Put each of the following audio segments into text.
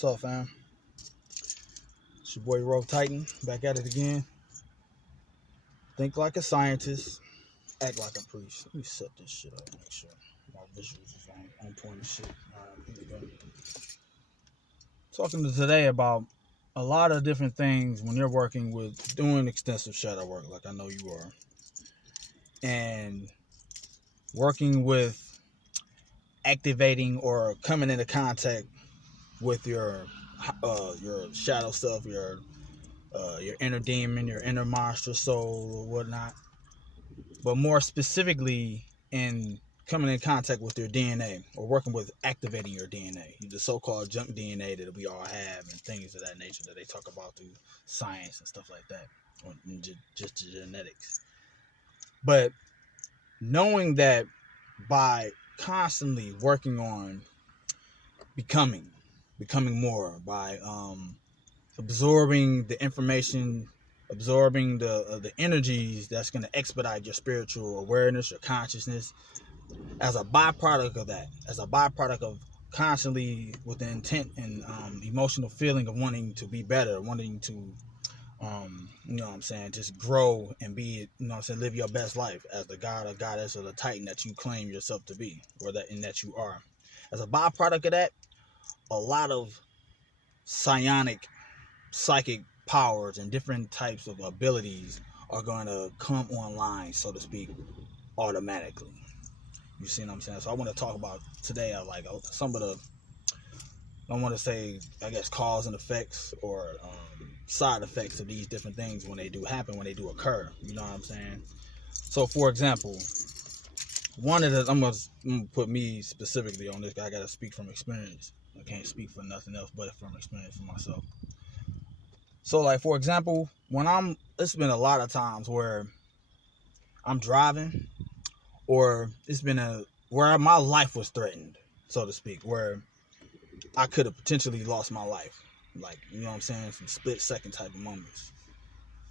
What's up, fam? It's your boy Rogue Titan, back at it again. Think like a scientist, act like a priest. Let me set this shit up, make sure my visuals is on point and shit. Alright, here we go. Talking today about a lot of different things when you're working with doing extensive shadow work, like I know you are, and working with activating or coming into contact with your shadow self, your inner demon, your inner monster soul, or whatnot. But more specifically, in coming in contact with your DNA or working with activating your DNA, the so-called junk DNA that we all have, and things of that nature that they talk about through science and stuff like that, or just genetics. But knowing that by constantly working on becoming more, by absorbing the information, absorbing the energies that's going to expedite your spiritual awareness, your consciousness, as a byproduct of that, as a byproduct of constantly with the intent and emotional feeling of wanting to be better, wanting to just grow and be, live your best life as the god or goddess or the titan that you claim yourself to be, or that you are. As a byproduct of that, a lot of psionic, psychic powers and different types of abilities are going to come online, so to speak, automatically. You see what I'm saying? So I want to talk about today, like some of the, I don't want to say, I guess, cause and effects or side effects of these different things when they do happen, when they do occur. You know what I'm saying? So, for example, one of the, I'm gonna put me specifically on this. I gotta speak from experience. I can't speak for nothing else but from experience for myself. So, like, for example, it's been a lot of times where I'm driving, or it's been where my life was threatened, so to speak, where I could have potentially lost my life. Like, you know what I'm saying? Some split second type of moments.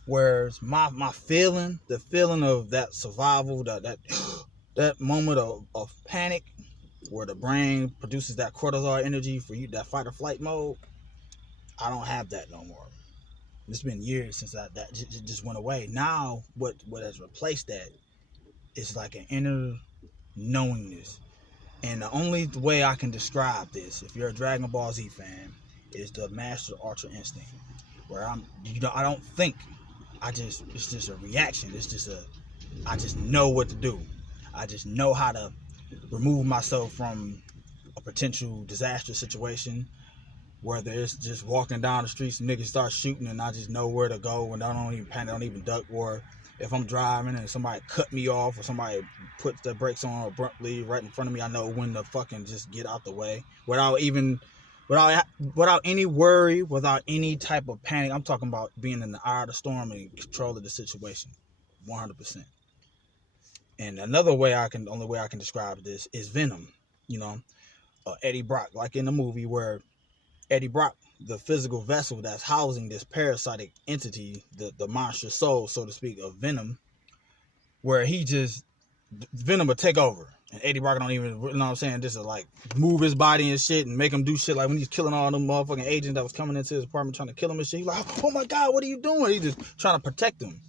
Whereas my feeling, the feeling of that survival, that moment of panic, where the brain produces that cortisol energy for you, that fight or flight mode, I don't have that no more. It's been years since that just went away. Now, what has replaced that is like an inner knowingness. And the only way I can describe this, if you're a Dragon Ball Z fan, is the Master Ultra Instinct, where I don't think, it's just a reaction. I just know what to do. I just know how to remove myself from a potential disastrous situation, whether it's just walking down the streets and niggas start shooting and I just know where to go and I don't even panic, I don't even duck, or if I'm driving and somebody cut me off or somebody puts their brakes on abruptly right in front of me, I know when to fucking just get out the way without any worry, without any type of panic. I'm talking about being in the eye of the storm and in control of the situation, 100%. And only way I can describe this is Venom, Eddie Brock, like in the movie where Eddie Brock, the physical vessel that's housing this parasitic entity, the monster soul, so to speak, of Venom, where Venom would take over. And Eddie Brock don't even, you know what I'm saying, just to like move his body and shit and make him do shit, like when he's killing all them motherfucking agents that was coming into his apartment trying to kill him and shit. He's like, oh my God, what are you doing? He's just trying to protect him.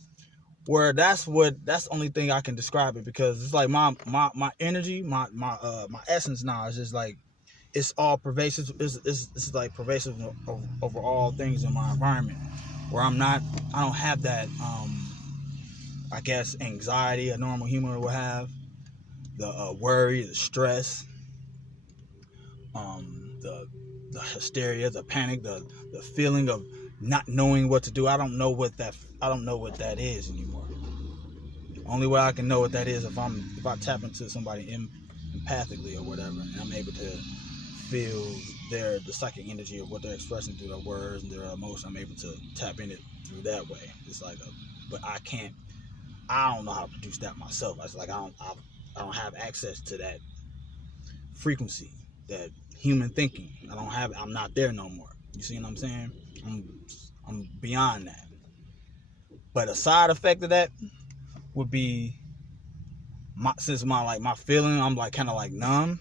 Where that's the only thing I can describe it, because it's like my energy, my essence now is just like, it's all pervasive. It's like pervasive over all things in my environment, where I don't have that, I guess, anxiety a normal human would have, the worry, the stress, the hysteria, the panic, the feeling of not knowing what to do. I don't know what that is anymore. The only way I can know what that is if I tap into somebody empathically or whatever, and I'm able to feel the psychic energy of what they're expressing through their words and their emotion. I'm able to tap in it through that way. It's like but I don't know how to produce that myself. It's like I don't have access to that frequency, that human thinking. I'm not there no more. You see what I'm saying? I'm beyond that. But a side effect of that would be my feeling, I'm like kind of like numb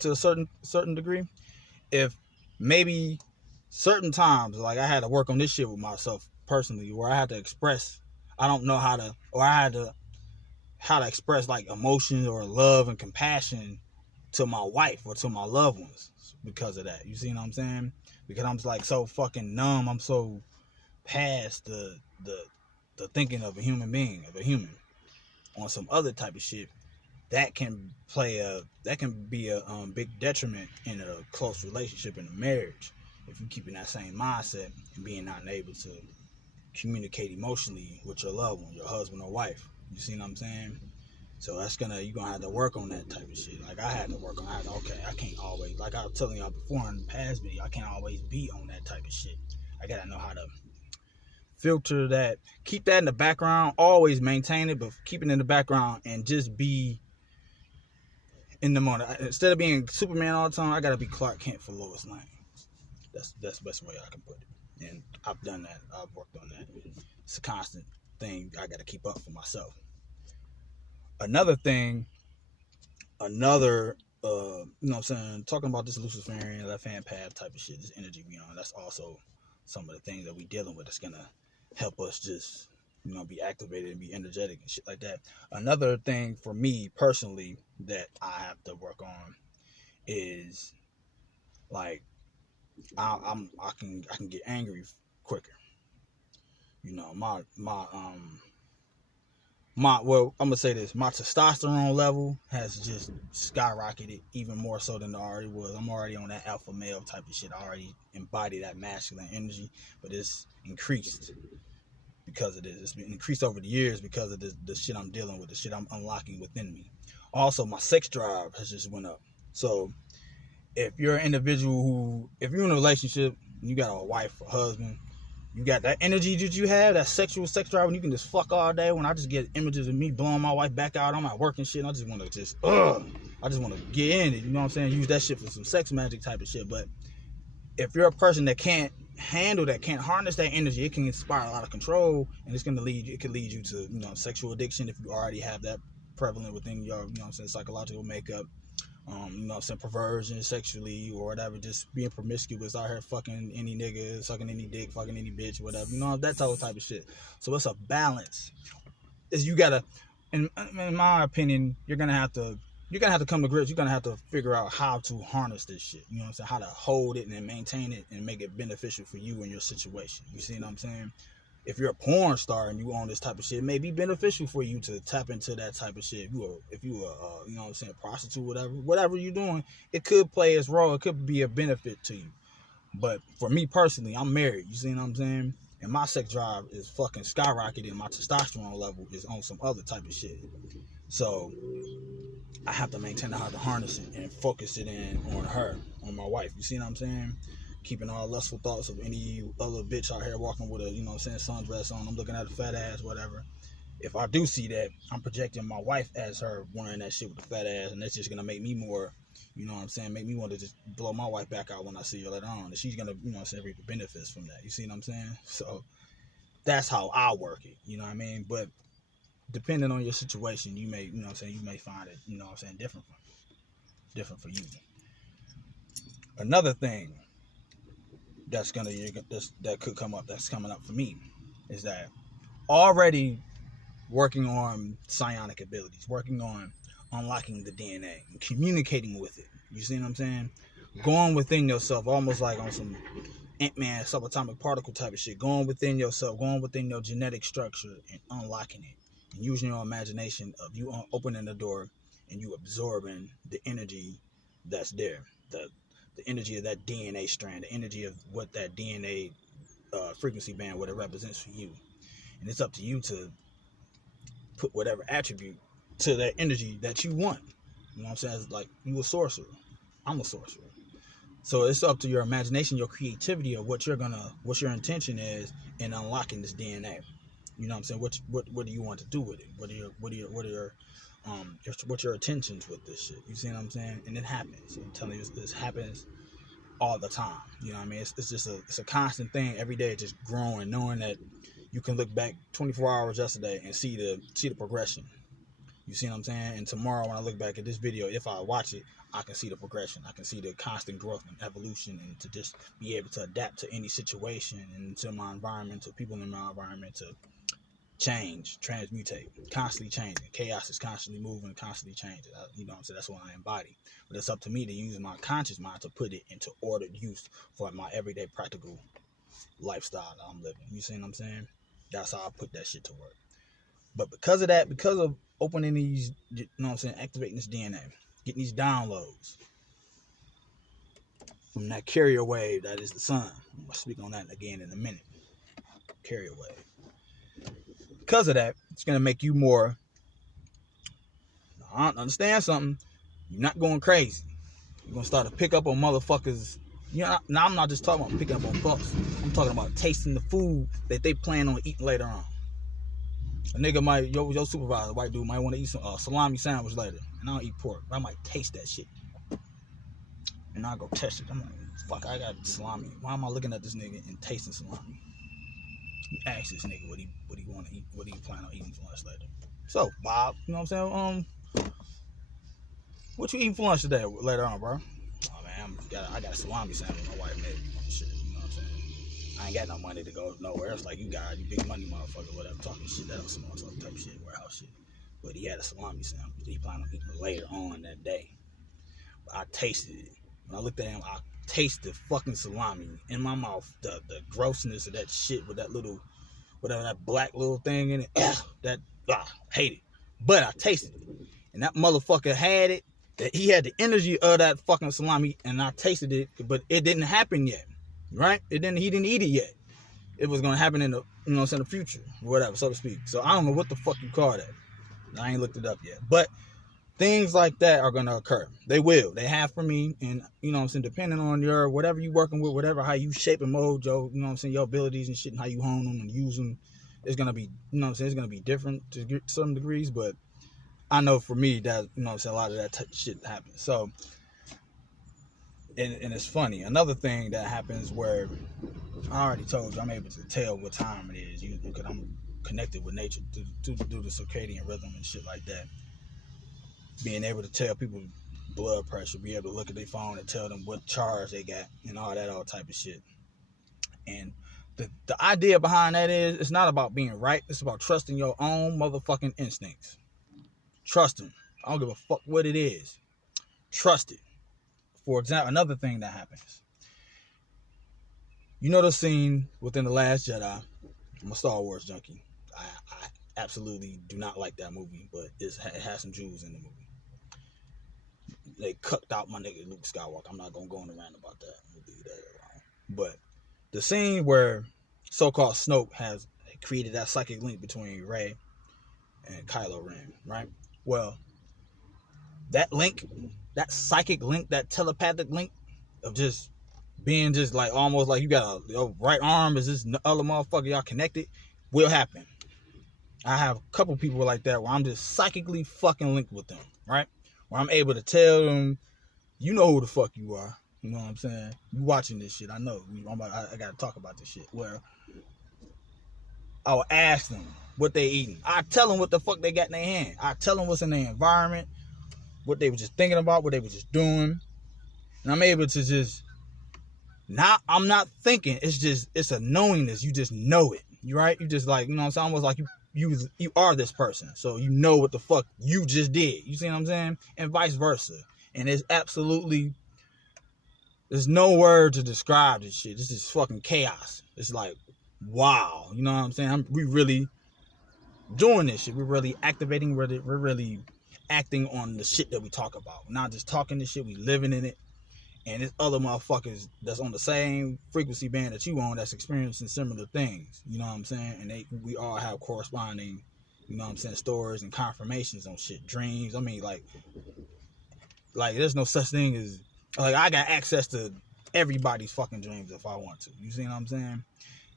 to a certain degree. If maybe certain times, like I had to work on this shit with myself personally, where I had to express, I don't know how to, or I had to, how to express like emotion or love and compassion to my wife or to my loved ones because of that. You see what I'm saying? Because I'm like so fucking numb. I'm so past the thinking of a human being, of a human, on some other type of shit that can be a big detriment in a close relationship, in a marriage, if you keeping that same mindset and being not able to communicate emotionally with your loved one, your husband or wife. You see what I'm saying? So you're gonna have to work on that type of shit. Like I had to work on. I can't always, like I was telling y'all before in the past video, I can't always be on that type of shit. I gotta know how to filter that, keep that in the background, always maintain it, but keep it in the background and just be in the moment. Instead of being Superman all the time, I gotta be Clark Kent for Lois Lane. That's the best way I can put it. And I've done that. I've worked on that. It's a constant thing I gotta keep up for myself. Another thing, you know what I'm saying, talking about this Luciferian, left hand path type of shit, this energy we on, that's also some of the things that we dealing with that's gonna help us just, you know, be activated and be energetic and shit like that. Another thing for me personally that I have to work on is like I can get angry quicker. You know, well, I'm gonna say this, my testosterone level has just skyrocketed even more so than it already was. I'm already on that alpha male type of shit. I already embody that masculine energy, but it's increased because of this. It's been increased over the years because of the shit I'm dealing with, the shit I'm unlocking within me. Also, my sex drive has just went up. So if you're an individual if you're in a relationship, you got a wife or husband, you got that energy that you have, that sexual sex drive, when you can just fuck all day. When I just get images of me blowing my wife back out, I'm at work and shit, and I just want to I just want to get in it, you know what I'm saying? Use that shit for some sex magic type of shit. But if you're a person that can't handle that, can't harness that energy, it can inspire a lot of control, and it can lead you to, you know, sexual addiction if you already have that prevalent within your, you know what I'm saying, psychological makeup. You know what I'm saying, perversion sexually or whatever, just being promiscuous out here, fucking any nigga, sucking any dick, fucking any bitch, whatever, you know, that type of shit. So it's a balance. You gotta, in my opinion, you're gonna have to come to grips. You're gonna have to figure out how to harness this shit. You know what I'm saying? How to hold it and maintain it and make it beneficial for you and your situation. You see what I'm saying? If you're a porn star and you own this type of shit, it may be beneficial for you to tap into that type of shit. If you are, you know what I'm saying, prostitute, whatever you're doing, it could play its role. It could be a benefit to you. But for me personally, I'm married. You see what I'm saying? And my sex drive is fucking skyrocketing. My testosterone level is on some other type of shit. So I have to maintain how to harness it and focus it in on her, on my wife. You see what I'm saying? Keeping all lustful thoughts of any other bitch out here walking with a, you know what I'm saying, sundress on. I'm looking at a fat ass, whatever. If I do see that, I'm projecting my wife as her wearing that shit with the fat ass, and that's just gonna make me more, you know what I'm saying, make me want to just blow my wife back out when I see her later on. And she's gonna, you know what I'm saying, reap the benefits from that. You see what I'm saying? So that's how I work it, you know what I mean? But depending on your situation, you may, you know what I'm saying, you may find it, you know what I'm saying, different for you. Another thing that could come up, that's coming up for me, is that already working on psionic abilities, working on unlocking the DNA and communicating with it. You see what I'm saying? Going within yourself, almost like on some Ant-Man subatomic particle type of shit. Going within yourself, going within your genetic structure and unlocking it, and using your imagination of you opening the door and you absorbing the energy that's there, the energy of that DNA strand, the energy of what that DNA frequency band, what it represents for you. And it's up to you to put whatever attribute to that energy that you want. You know what I'm saying? It's like, you a sorcerer, I'm a sorcerer. So it's up to your imagination, your creativity of what your intention is in unlocking this DNA. You know what I'm saying? What do you want to do with it? What are your intentions with this shit? You see what I'm saying? And it happens. I'm telling you, this happens all the time. You know what I mean? It's just a constant thing every day, just growing, knowing that you can look back 24 hours yesterday and see the progression. You see what I'm saying? And tomorrow when I look back at this video, if I watch it, I can see the progression. I can see the constant growth and evolution, and to just be able to adapt to any situation and to my environment, to people in my environment, to change, transmutate, constantly changing. Chaos is constantly moving, constantly changing. You know what I'm saying? That's what I embody. But it's up to me to use my conscious mind to put it into ordered use for my everyday practical lifestyle that I'm living. You see what I'm saying? That's how I put that shit to work. But because of that, because of opening these, you know what I'm saying, activating this DNA, getting these downloads from that carrier wave that is the sun. I'll speak on that again in a minute. Carrier wave. Because of that, it's going to make you more, I understand something, you're not going crazy. You're going to start to pick up on motherfuckers. You know, now I'm not just talking about picking up on thoughts. I'm talking about tasting the food that they plan on eating later on. A nigga might, your supervisor, white dude, might want to eat some salami sandwich later. And I don't eat pork, but I might taste that shit. And I'll go test it. I'm like, fuck, I got salami. Why am I looking at this nigga and tasting salami? Ask this nigga what he want to eat, what he plan on eating for lunch later. So, Bob, you know what I'm saying? What you eating for lunch today later on, bro? Oh man, I got a salami sandwich my wife made. Shit, you know what I'm saying? I ain't got no money to go nowhere else like you got. You big money motherfucker, whatever, talking shit, that was small talk type shit, warehouse shit. But he had a salami sandwich. He planned on eating it later on that day. But I tasted it. When I looked at him, I tasted the fucking salami in my mouth. The grossness of that shit with that little, whatever, that black little thing in it. Hate it. But I tasted it. And that motherfucker had it. He had the energy of that fucking salami, and I tasted it, but it didn't happen yet. Right? He didn't eat it yet. It was gonna happen in the, you know, in the future, whatever, so to speak. So I don't know what the fuck you call that. I ain't looked it up yet. But things like that are gonna occur. They will. They have for me, and you know what I'm saying, depending on your whatever you working with, whatever, how you shape and mold your, you know what I'm saying, your abilities and shit, and how you hone them and use them, it's gonna be, you know what I'm saying, it's gonna be different to some degrees, but I know for me that, you know what I'm saying, a lot of that shit happens. So, and it's funny. Another thing that happens where I already told you, I'm able to tell what time it is, because I'm connected with nature to do the circadian rhythm and shit like that. Being able to tell people blood pressure, be able to look at their phone and tell them what charge they got and all type of shit. And the idea behind that is, it's not about being right. It's about trusting your own motherfucking instincts. Trust them. I don't give a fuck what it is. Trust it. For example, another thing that happens. You know the scene within The Last Jedi? I'm a Star Wars junkie. I absolutely do not like that movie, but it has some Jews in the movie. They cucked out my nigga Luke Skywalker. I'm not going to go on a rant about that. We'll leave that alone. But the scene where so-called Snoke has created that psychic link between Rey and Kylo Ren, right? Well, that link, that psychic link, that telepathic link of just being just like almost like you got your right arm is this other motherfucker, y'all connected, will happen. I have a couple people like that where I'm just psychically fucking linked with them, right? Where I'm able to tell them, you know who the fuck you are. You know what I'm saying? You watching this shit, I know. I got to talk about this shit. Where I will ask them what they eating. I tell them what the fuck they got in their hand. I tell them what's in their environment, what they were just thinking about, what they were just doing. And I'm able to just, I'm not thinking. It's a knowingness. You just know it. You right? You just like, you know what I'm saying? Almost like you are this person. So you know what the fuck you just did. You see what I'm saying? And vice versa. And it's absolutely, there's no word to describe this shit. This is fucking chaos. It's like, wow. You know what I'm saying? We really doing this shit. We're really activating. We're really acting on the shit that we talk about. We're not just talking this shit. We living in it. And there's other motherfuckers that's on the same frequency band that you on that's experiencing similar things. You know what I'm saying? And we all have corresponding, you know what I'm saying, stories and confirmations on shit. Dreams. I mean, like there's no such thing as, like, I got access to everybody's fucking dreams if I want to. You see what I'm saying?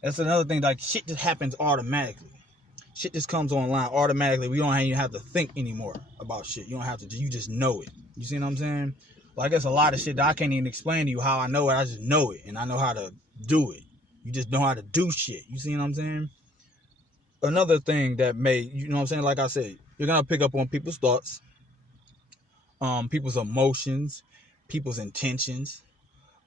That's another thing. Like, shit just happens automatically. Shit just comes online automatically. We don't even have to think anymore about shit. You don't have to. You just know it. You see what I'm saying? Like, there's a lot of shit that I can't even explain to you how I know it. I just know it, and I know how to do it. You just know how to do shit. You see what I'm saying? Another thing that may, you know what I'm saying? Like I said, you're gonna pick up on people's thoughts. people's emotions, people's intentions.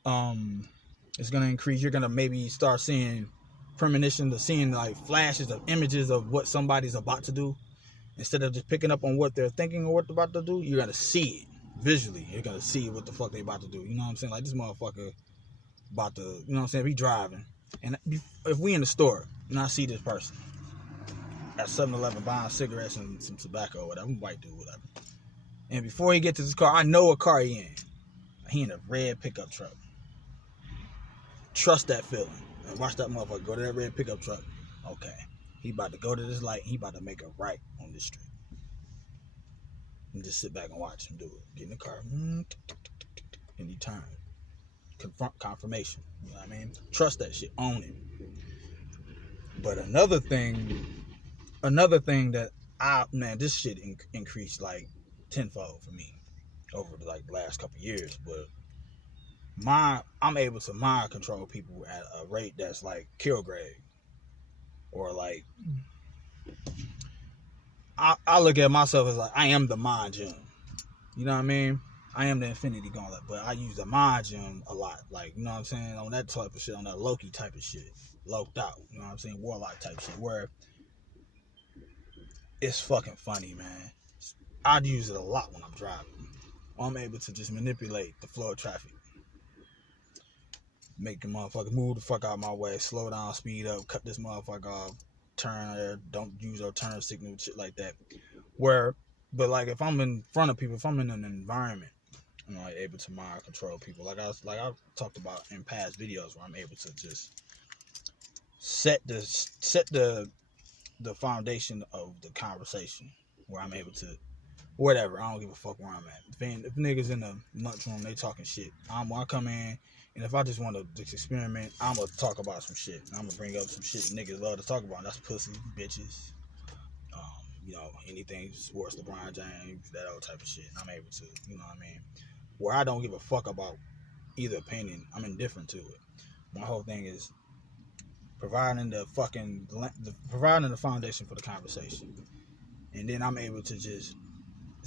It's gonna increase. You're gonna maybe start seeing premonition, to seeing like flashes of images of what somebody's about to do. Instead of just picking up on what they're thinking or what they're about to do, you're gonna see it visually. You're gonna see what the fuck they about to do. You know what I'm saying? Like, this motherfucker about to, you know what I'm saying? If he driving, and if we in the store and I see this person at 7-Eleven buying cigarettes and some tobacco or whatever, white dude, whatever. And before he gets to this car, I know what car he in. He in a red pickup truck. Trust that feeling. And watch that motherfucker go to that red pickup truck. Okay. He about to go to this light. He about to make a right on this street. And just sit back and watch him do it. Get in the car. And he turn. Confirmation. You know what I mean? Trust that shit. Own it. But another thing that this shit increased like tenfold for me over the last couple years. But I'm able to mind control people at a rate that's like kill grade. Or like, I look at myself as like, I am the mind gym. You know what I mean? I am the infinity gauntlet, but I use the mind gym a lot. Like, you know what I'm saying? On that type of shit, on that Loki type of shit. Loked out. You know what I'm saying? Warlock type shit. Where it's fucking funny, man. I'd use it a lot when I'm driving. I'm able to just manipulate the flow of traffic. Make the motherfucker move the fuck out of my way, slow down, speed up, cut this motherfucker off, turn there, don't use our turn signal, shit like that. But like if I'm in front of people, if I'm in an environment, I'm like able to mind control people. Like I've talked about in past videos where I'm able to just set the foundation of the conversation, where I'm able to whatever. I don't give a fuck where I'm at. If niggas in the lunchroom, they talking shit, I come in. And if I just want to just experiment, I'm going to talk about some shit. I'm going to bring up some shit niggas love to talk about. And that's pussy, bitches, anything, sports, LeBron James, that old type of shit. And I'm able to, you know what I mean? Where I don't give a fuck about either opinion. I'm indifferent to it. My whole thing is providing the foundation for the conversation. And then I'm able to it's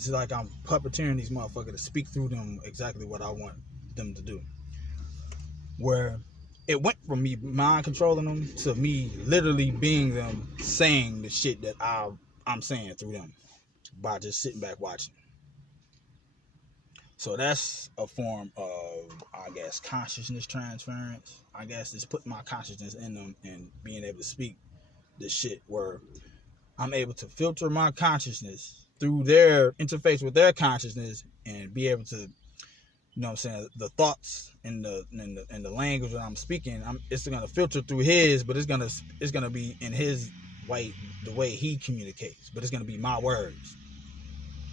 like I'm puppeteering these motherfuckers to speak through them exactly what I want them to do. Where it went from me mind controlling them to me literally being them, saying the shit that I'm saying through them by just sitting back watching. So that's a form of, I guess, consciousness transference. I guess it's putting my consciousness in them and being able to speak this shit where I'm able to filter my consciousness through their interface with their consciousness and be able to, you know what I'm saying, the thoughts and the language that I'm speaking, it's gonna filter through his, but it's gonna be in his way, the way he communicates, but it's gonna be my words.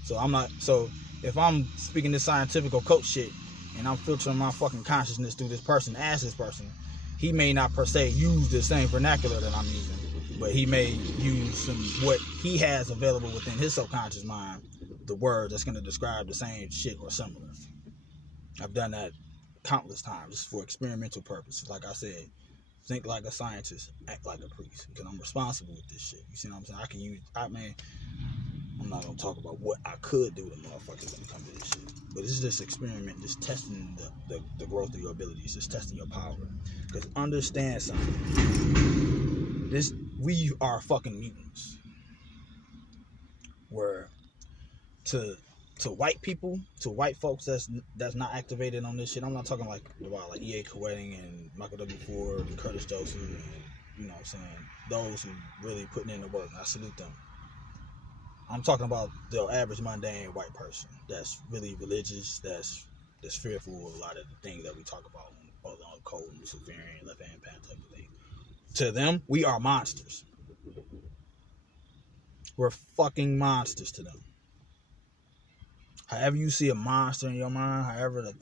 So if I'm speaking this scientific or coach shit and I'm filtering my fucking consciousness through this person, as this person, he may not per se use the same vernacular that I'm using, but he may use what he has available within his subconscious mind, the word that's gonna describe the same shit or similar. I've done that countless times just for experimental purposes. Like I said, think like a scientist, act like a priest, because I'm responsible with this shit. You see what I'm saying? I'm not gonna talk about what I could do to motherfuckers when it comes to this shit. But it's just experiment, just testing the growth of your abilities, just testing your power. Because understand something. We are fucking mutants. Where to white people, to white folks that's not activated on this shit. I'm not talking about E.A. Koetting and Michael W. Ford and Curtis Joseph and, you know what I'm saying, those who really putting in the work. I salute them. I'm talking about the average mundane white person that's really religious, that's fearful of a lot of the things that we talk about on cold, Luciferian, left-hand path type of thing. To them, we are monsters. We're fucking monsters to them. However you see a monster in your mind,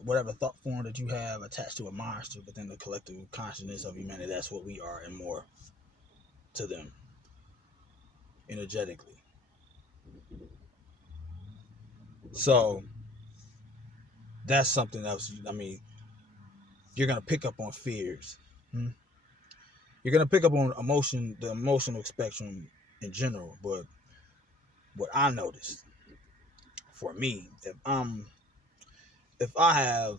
whatever thought form that you have attached to a monster within the collective consciousness of humanity, that's what we are and more to them, energetically. So that's something else. I mean, you're gonna pick up on fears. You're gonna pick up on emotion, the emotional spectrum in general. But what I noticed for me, if I have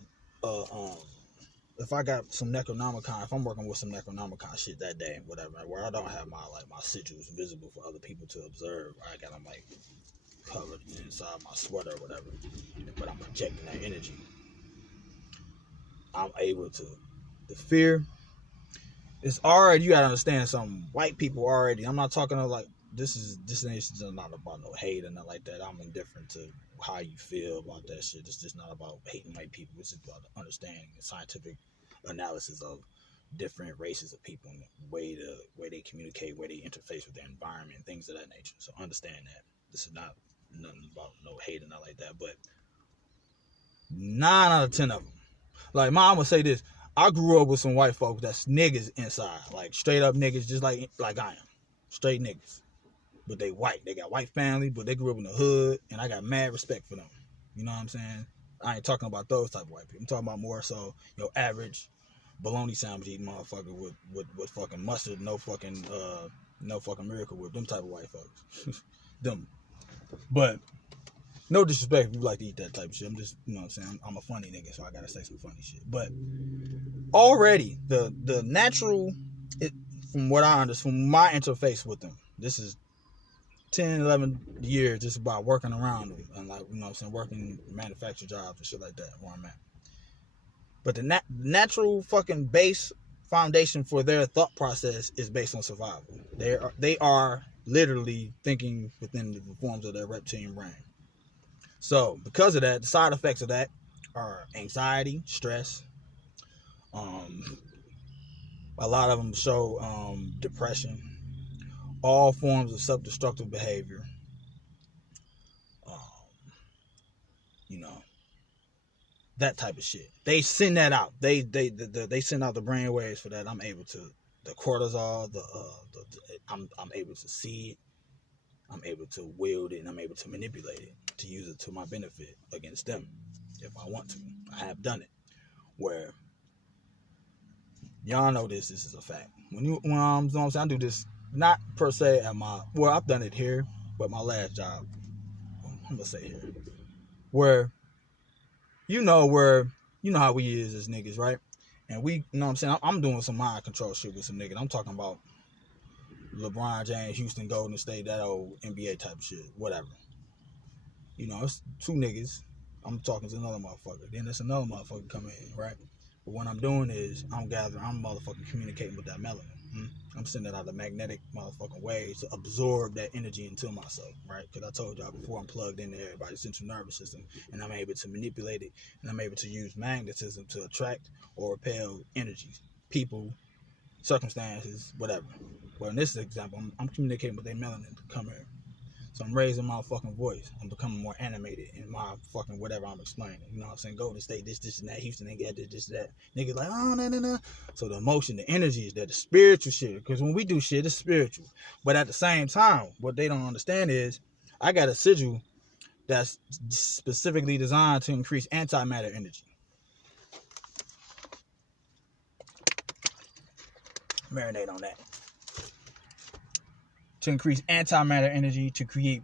if I got some Necronomicon, if I'm working with some Necronomicon shit that day, whatever, where I don't have my sigils visible for other people to observe, I got them like covered inside my sweater or whatever, but I'm projecting that energy. I'm able to. The fear, it's already, you gotta understand something. White people already, I'm not talking to like, this is not about no hate or nothing like that. I'm indifferent to how you feel about that shit. It's just not about hating white people. It's just about understanding the scientific analysis of different races of people and the way they communicate, way they interface with their environment, things of that nature. So understand that. This is not nothing about no hate or nothing like that. But 9 out of 10 of them, like my mama say this, I grew up with some white folks that's niggas inside, like straight up niggas, just like I am, straight niggas. But they white. They got white family, but they grew up in the hood, and I got mad respect for them. You know what I'm saying? I ain't talking about those type of white people. I'm talking about more so your average bologna sandwich eating motherfucker with fucking mustard, no fucking Miracle Whip. Them type of white folks. Them. But no disrespect if you like to eat that type of shit. I'm just, you know what I'm saying? I'm a funny nigga, so I gotta say some funny shit. But already the natural, from what I understand, from my interface with them, this is 10, 11 years just about working around them and, like, you know what I'm saying, working manufacturer jobs and shit like that where I'm at. But the natural fucking base foundation for their thought process is based on survival. They are literally thinking within the forms of their reptilian brain. So because of that, the side effects of that are anxiety, stress. A lot of them show depression, all forms of self-destructive behavior. You know, that type of shit. They send that out. They send out the brain waves for that. I'm able to, the cortisol, I'm able to see it. I'm able to wield it, and I'm able to manipulate it to use it to my benefit against them if I want to. I have done it. Where y'all know this is a fact. When I'm saying, I do this not per se at I've done it here, but my last job, I'm gonna say here, where you know how we is as niggas, right? And we, you know what I'm saying, I'm doing some mind control shit with some niggas. I'm talking about LeBron James, Houston, Golden State, that old NBA type shit, whatever. You know, it's 2 niggas. I'm talking to another motherfucker. Then there's another motherfucker coming in, right? But what I'm doing is I'm motherfucking communicating with that melanin. I'm sending out the magnetic motherfucking waves to absorb that energy into myself, right? Because I told y'all before, I'm plugged into everybody's central nervous system, and I'm able to manipulate it, and I'm able to use magnetism to attract or repel energies, people, circumstances, whatever. Well, in this example, I'm communicating with their melanin to come here. So I'm raising my fucking voice. I'm becoming more animated in my fucking whatever I'm explaining. You know what I'm saying? Golden State, this, and that. Houston ain't got this, that. Niggas like, oh, no. So the emotion, the energy is there, the spiritual shit. Because when we do shit, it's spiritual. But at the same time, what they don't understand is I got a sigil that's specifically designed to increase antimatter energy. Marinate on that. To increase antimatter energy, to create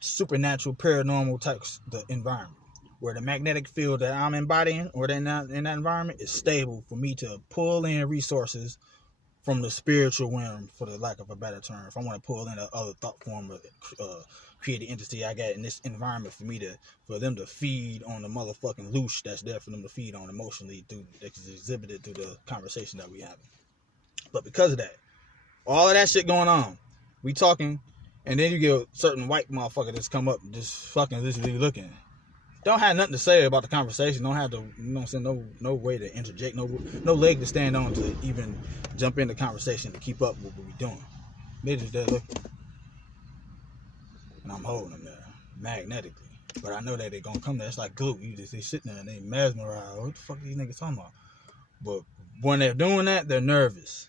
supernatural, paranormal types of environment, where the magnetic field that I'm embodying or in that environment is stable for me to pull in resources from the spiritual realm, for the lack of a better term. If I want to pull in other thought form of creative entity I got in this environment for them to feed on the motherfucking loosh that's there for them to feed on emotionally that's exhibited through the conversation that we having. But because of that, all of that shit going on, we talking, and then you get a certain white motherfucker that's come up and just fucking literally looking. Don't have nothing to say about the conversation. Don't have to, you know what I'm saying, no way to interject, no leg to stand on to even jump in the conversation to keep up with what we doing. They just there looking. And I'm holding them there, magnetically. But I know that they're gonna come there. It's like glue. They sitting there and they mesmerized. What the fuck are these niggas talking about? But when they're doing that, they're nervous.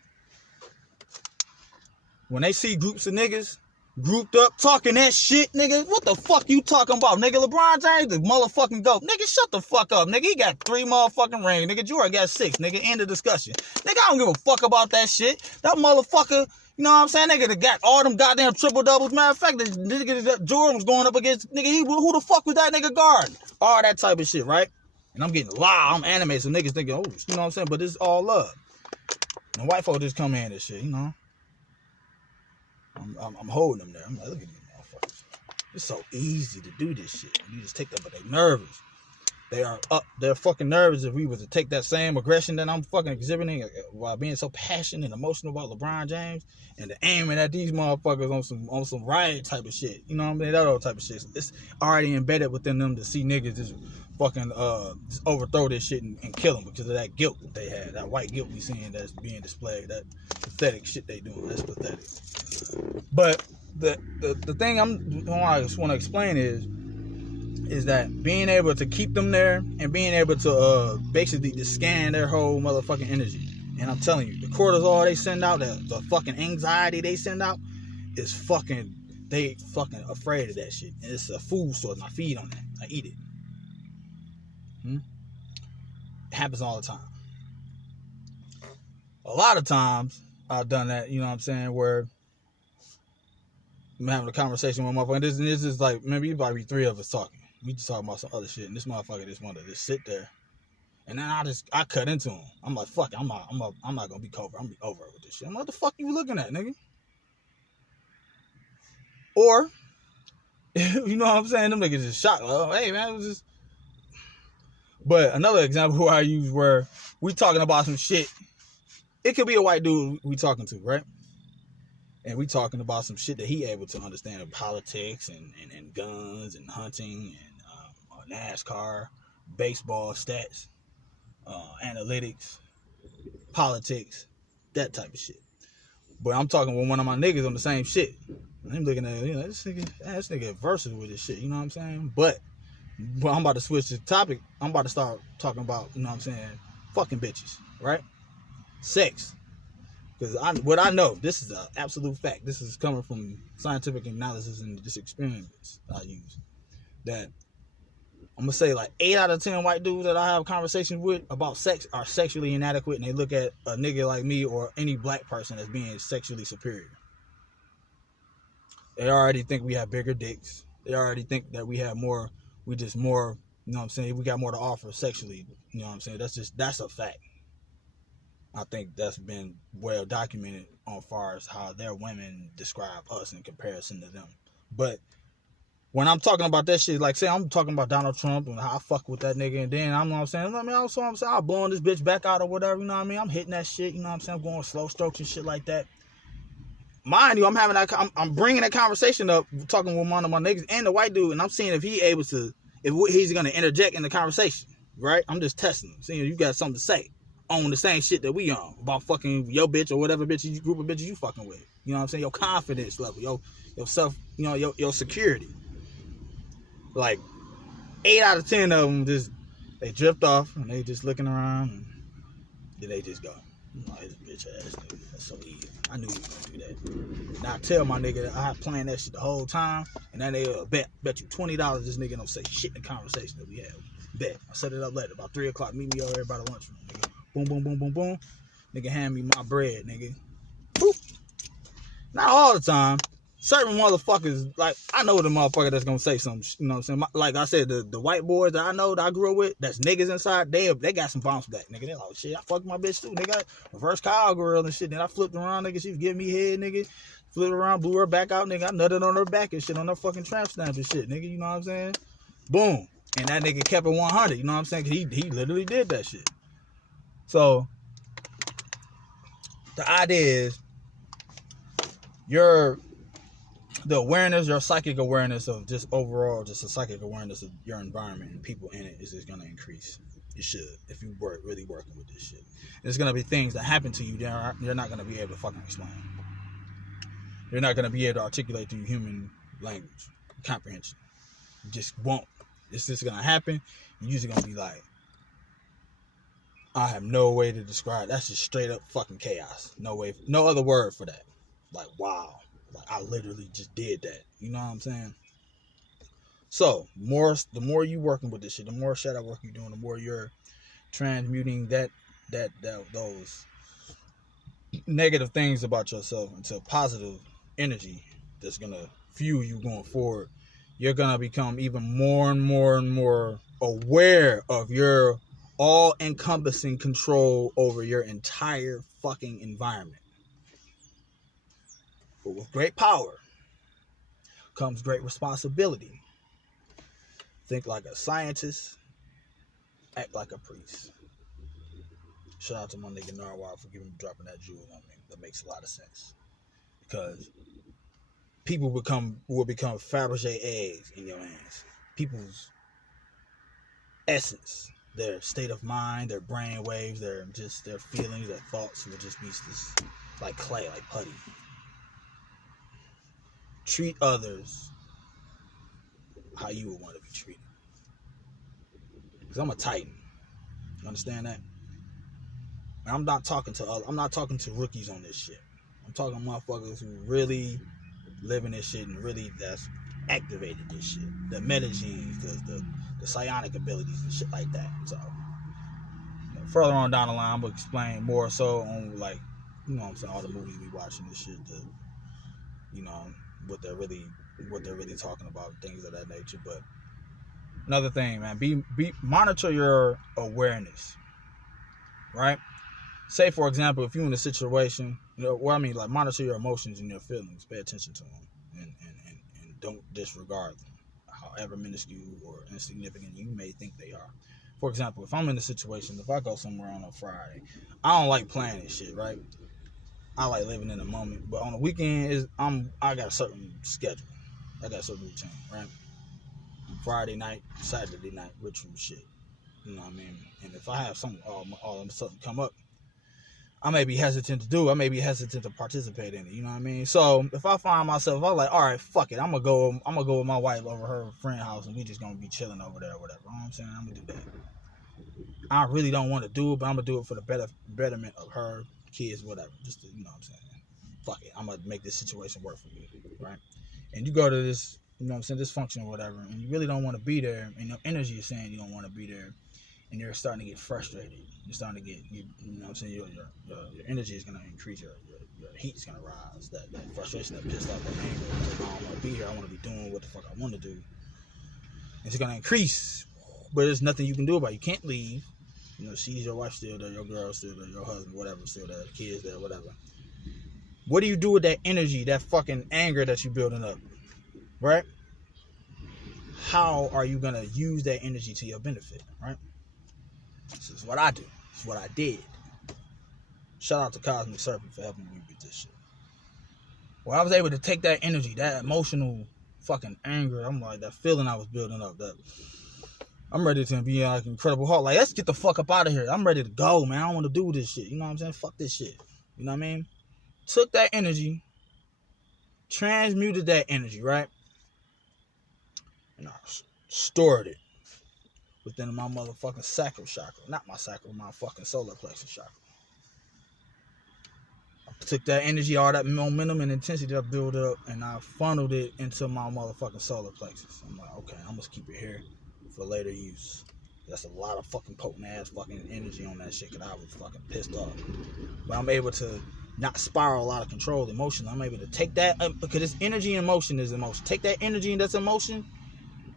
When they see groups of niggas grouped up talking that shit, nigga, what the fuck you talking about? Nigga, LeBron James, the motherfucking GOAT. Nigga, shut the fuck up. Nigga, he got 3 motherfucking rings. Nigga, Jordan got 6. Nigga, end of discussion. Nigga, I don't give a fuck about that shit. That motherfucker, You know what I'm saying? Nigga that got all them goddamn triple doubles. Matter of fact, the nigga that Jordan was going up against, nigga, who the fuck was that nigga guarding? All that type of shit, right? And I'm getting loud. I'm anime, so niggas thinking, oh, you know what I'm saying? But it's all love. And white folk just come in and shit, you know? I'm holding them there. I'm like, look at these motherfuckers. It's so easy to do this shit. You just take them, but they nervous. They are up. They're fucking nervous if we were to take that same aggression that I'm fucking exhibiting while being so passionate and emotional about LeBron James and aiming at these motherfuckers on some riot type of shit. You know what I mean? That other type of shit. It's already embedded within them to see niggas just fucking just overthrow this shit and kill them because of that guilt that they had, that white guilt we seeing that's being displayed, that pathetic shit they doing. That's pathetic. But the thing I just want to explain is that being able to keep them there and being able to basically just scan their whole motherfucking energy. And I'm telling you, the cortisol they send out, the fucking anxiety they send out is fucking, they fucking afraid of that shit. And it's a food source and I feed on that. I eat it. It happens all the time. A lot of times I've done that, you know what I'm saying, where I'm having a conversation with my motherfucker. This is like, maybe about be three of us talking. We just talking about some other shit, and this motherfucker just wanted to just sit there, and then I cut into him. I'm like, fuck it, I'm not gonna be covert. I'm gonna be over with this shit. I'm like, what the fuck you looking at, nigga? Or, you know what I'm saying? Them niggas just shocked. Like, oh, hey man, it was just. But another example who I use where we talking about some shit. It could be a white dude we talking to, right? And we talking about some shit that he able to understand of politics and guns and hunting and NASCAR, baseball stats, analytics, politics, that type of shit. But I'm talking with one of my niggas on the same shit. And I'm looking at, you know, this nigga versatile with this shit, you know what I'm saying? But I'm about to switch the topic. I'm about to start talking about, you know what I'm saying, fucking bitches, right? Sex. Because what I know, this is an absolute fact. This is coming from scientific analysis and just experience I use. That I'm going to say like 8 out of 10 white dudes that I have conversations with about sex are sexually inadequate, and they look at a nigga like me or any black person as being sexually superior. They already think we have bigger dicks. They already think that we have more, we just more, you know what I'm saying, we got more to offer sexually. You know what I'm saying? That's a fact. I think that's been well documented on far as how their women describe us in comparison to them. But when I'm talking about that shit, like say I'm talking about Donald Trump and how I fuck with that nigga, and then I'm, you know what I'm saying, I mean, also I'm saying I'm blowing this bitch back out or whatever, you know what I mean? I'm hitting that shit, you know what I'm saying? I'm going slow strokes and shit like that. Mind you, I'm bringing that conversation up, talking with one of my niggas and the white dude, and I'm seeing if he's gonna interject in the conversation, right? I'm just testing him, seeing if you got something to say on the same shit that we on about fucking your bitch or whatever bitch group of bitches you fucking with. You know what I'm saying? Your confidence level, your self, you know, your security. Like 8 out of 10 of them they drift off and they just looking around and then they just go, oh, this bitch ass nigga, that's so easy. I knew you was gonna do that. Now I tell my nigga that I planned that shit the whole time, and then they bet you $20 this nigga don't say shit in the conversation that we had. Bet. I set it up later, about 3 o'clock. Meet me over there by the lunchroom, nigga. Boom, boom, boom, boom, boom. Nigga hand me my bread, nigga. Boop. Not all the time. Certain motherfuckers, like, I know the motherfucker that's gonna say something, you know what I'm saying? Like I said, the white boys that I know that I grew up with, that's niggas inside, they got some bounce back, nigga. They're like, shit, I fucked my bitch too, nigga. Reverse cowgirl and shit. Then I flipped around, nigga. She was giving me head, nigga. Flipped around, blew her back out, nigga. I nutted on her back and shit on her fucking tramp stamp and shit, nigga. You know what I'm saying? Boom. And that nigga kept it 100, you know what I'm saying? Cause he literally did that shit. So, the idea is, the awareness, your psychic awareness of just overall, just a psychic awareness of your environment and people in it is just going to increase. It should, if you really working with this shit. There's going to be things that happen to you that you're not going to be able to fucking explain. You're not going to be able to articulate through human language, comprehension. You just won't. It's just going to happen. You're usually going to be like, I have no way to describe. That's just straight up fucking chaos. No way, no other word for that. Like, wow. Like, I literally just did that. You know what I'm saying? So, the more you working with this shit, the more shadow work you're doing, the more you're transmuting those negative things about yourself into positive energy that's gonna fuel you going forward, you're gonna become even more and more and more aware of your all-encompassing control over your entire fucking environment. But with great power comes great responsibility. Think like a scientist, act like a priest. Shout out to my nigga Narwhal for dropping that jewel on me. That makes a lot of sense. Because people will become Fabergé eggs in your hands. People's essence, their state of mind, their brain waves, their feelings, their thoughts will just be this like clay, like putty. Treat others how you would want to be treated. Because I'm a Titan. You understand that? And I'm not talking to rookies on this shit. I'm talking motherfuckers who really living this shit and really that's activated this shit. The metagenes, the psionic abilities and shit like that. So further on down the line, I'm gonna explain more so on like, you know what I'm saying, all the movies we watching this shit, what they're really talking about, things of that nature. But another thing, man, be monitor your awareness. Right? Say, for example, if you're in a situation, like monitor your emotions and your feelings, pay attention to them, and don't disregard them, however minuscule or insignificant you may think they are. For example, if I'm in a situation, if I go somewhere on a Friday, I don't like planning shit, right? I like living in the moment, but on the weekend, I got a certain schedule, I got a certain routine, right? Friday night, Saturday night, ritual shit, you know what I mean? And if I have something all of a sudden come up, I may be hesitant to participate in it. You know what I mean? So if I find myself, I'm like, all right, fuck it. I'm gonna go with my wife over her friend's house, and we just gonna be chilling over there or whatever. You know what I'm saying? I'm gonna do that. I really don't want to do it, but I'm gonna do it for the betterment of her, kids, whatever. Just to, you know what I'm saying? Fuck it. I'm gonna make this situation work for me, right? And you go to this, you know what I'm saying, this function or whatever, and you really don't want to be there, and your energy is saying you don't want to be there. And you're starting to get frustrated. You're starting to get, you know what I'm saying, your energy is going to increase, your heat is going to rise. That frustration, that pissed off, that anger, like, I don't want to be here, I want to be doing what the fuck I want to do. It's going to increase, but there's nothing you can do about it. You can't leave. You know, she's your wife still there, your girl still there, your husband, whatever, still there, the kids there, whatever. What do you do with that energy, that fucking anger that you're building up, right? How are you going to use that energy to your benefit, right? This is what I do. This is what I did. Shout out to Cosmic Serpent for helping me with this shit. Well, I was able to take that energy, that emotional fucking anger, I'm like, that feeling I was building up, that I'm ready to be like Incredible Hulk. Like, let's get the fuck up out of here. I'm ready to go, man. I don't want to do this shit. You know what I'm saying? Fuck this shit. You know what I mean? Took that energy, transmuted that energy, right? And I stored it within my motherfucking sacral chakra. Not my sacral, my fucking solar plexus chakra. I took that energy, all that momentum and intensity that I built up, and I funneled it into my motherfucking solar plexus. I'm like, okay, I'm gonna keep it here for later use. That's a lot of fucking potent ass fucking energy on that shit, because I was fucking pissed off. But I'm able to not spiral out of control emotion. I'm able to take that, because it's energy and emotion is emotion. Take that energy and that's emotion,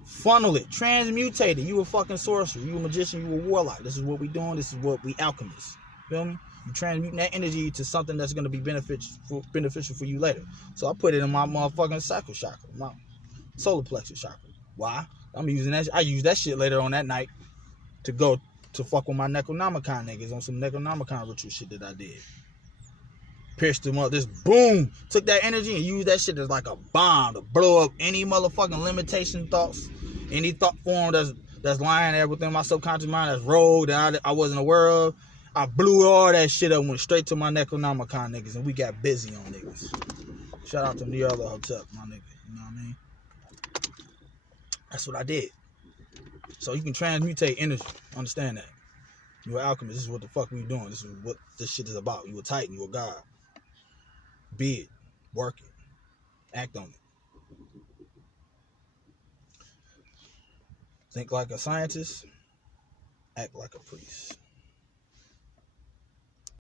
funnel it, transmutate it. You a fucking sorcerer, you a magician, you a warlock. This is what we doing. This is what we alchemists. Feel me? You transmuting that energy to something that's gonna be beneficial for you later. So I put it in my motherfucking sacral chakra, my solar plexus chakra. Why? I'm using that. I use that shit later on that night to go to fuck with my Necronomicon niggas on some Necronomicon ritual shit that I did. Pierced them up. This boom, took that energy and used that shit as like a bomb to blow up any motherfucking limitation thoughts, any thought form that's lying there within my subconscious mind that's rogue that I wasn't aware of. I blew all that shit up, went straight to my Necronomicon niggas, and we got busy on niggas. Shout out to New York Hotel, my nigga. You know what I mean? That's what I did. So you can transmutate energy. Understand that. You're an alchemist. This is what the fuck we doing. This is what this shit is about. You a Titan. You a God. Be it. Work it. Act on it. Think like a scientist. Act like a priest.